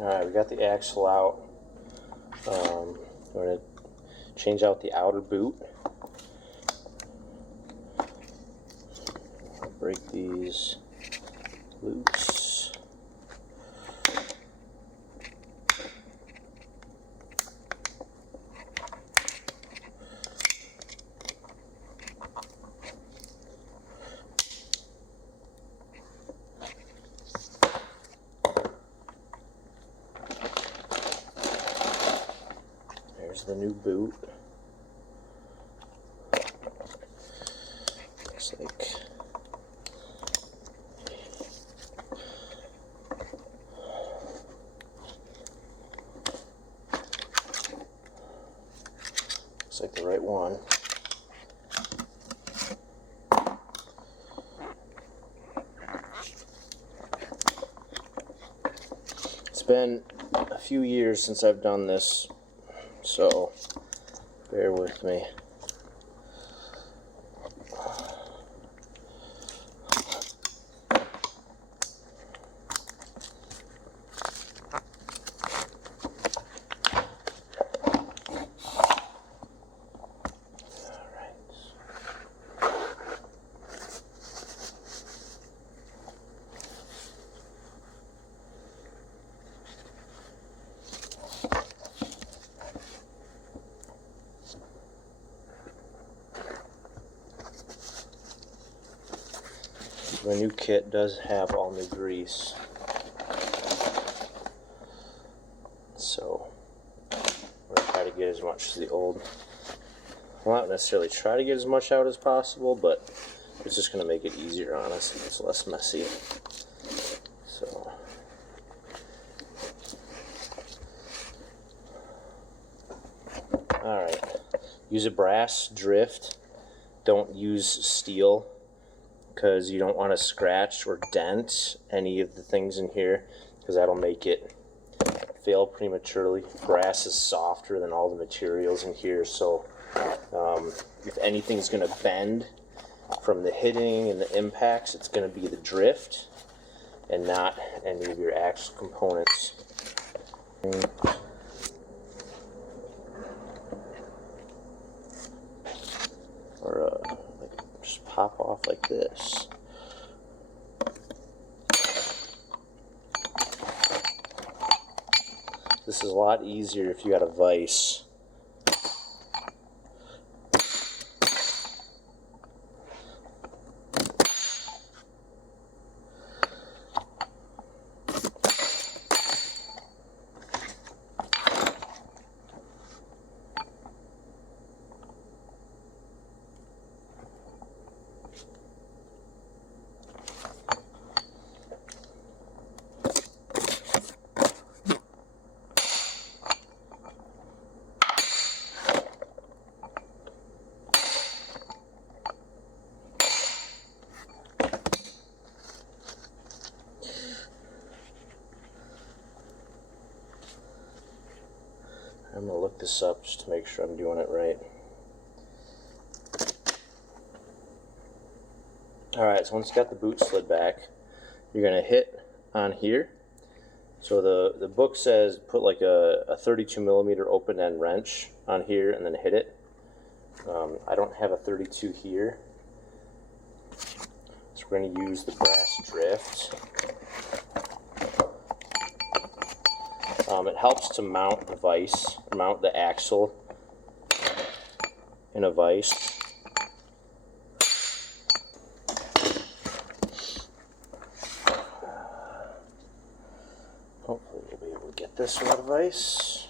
Alright, we got the axle out. We're going to change out the outer boot. Break these loose. There's the new boot. Looks like the right one. It's been a few years since I've done this, so bear with me. The new kit does have all new grease, so we're going to try to get as much as the old. Well, not necessarily try to get as much out as possible, but it's just going to make it easier on us. It's less messy. So alright, use a brass drift. Don't use steel, because you don't want to scratch or dent any of the things in here, because that'll make it fail prematurely. Brass is softer than all the materials in here, so if anything's going to bend from the hitting and the impacts, it's going to be the drift and not any of your axle components. Or just pop off like this. This is a lot easier if you got a vise. I'm going to look this up just to make sure I'm doing it right. Alright, so once you got the boot slid back, you're going to hit on here. So the book says put like a 32mm open end wrench on here and then hit it. I don't have a 32 here, so we're going to use the brass drift. It helps to mount the vise, mount the axle in a vise. Hopefully we'll be able to get this without a vise.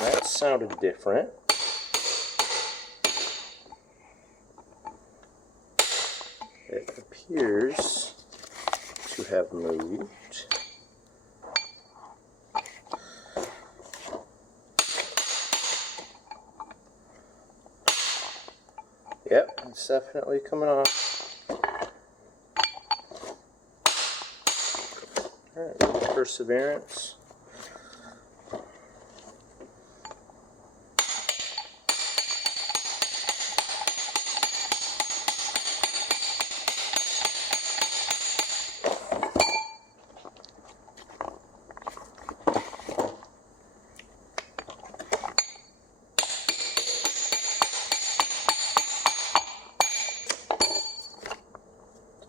That sounded different. It appears to have moved. Yep, it's definitely coming off. Alright, perseverance.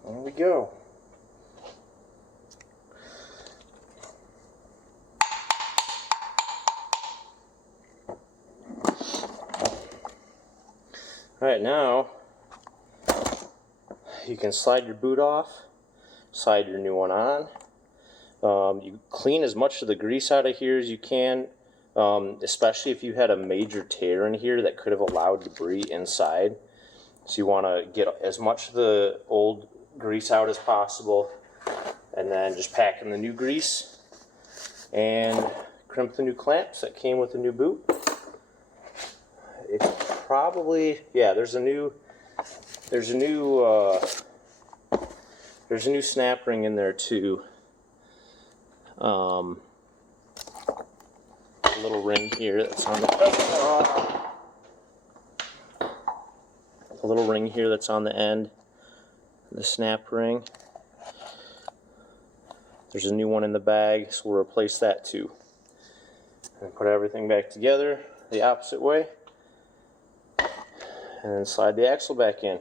There we go. Alright, now you can slide your boot off, slide your new one on. You clean as much of the grease out of here as you can, especially if you had a major tear in here that could have allowed debris inside. So you want to get as much of the old grease out as possible, and then just pack in the new grease and crimp the new clamps that came with the new boot. It's probably, yeah, there's a new snap ring in there too. A little ring here that's on the a little ring here that's on the end, the snap ring. There's a new one in the bag, so we'll replace that too. And put everything back together the opposite way, and then slide the axle back in.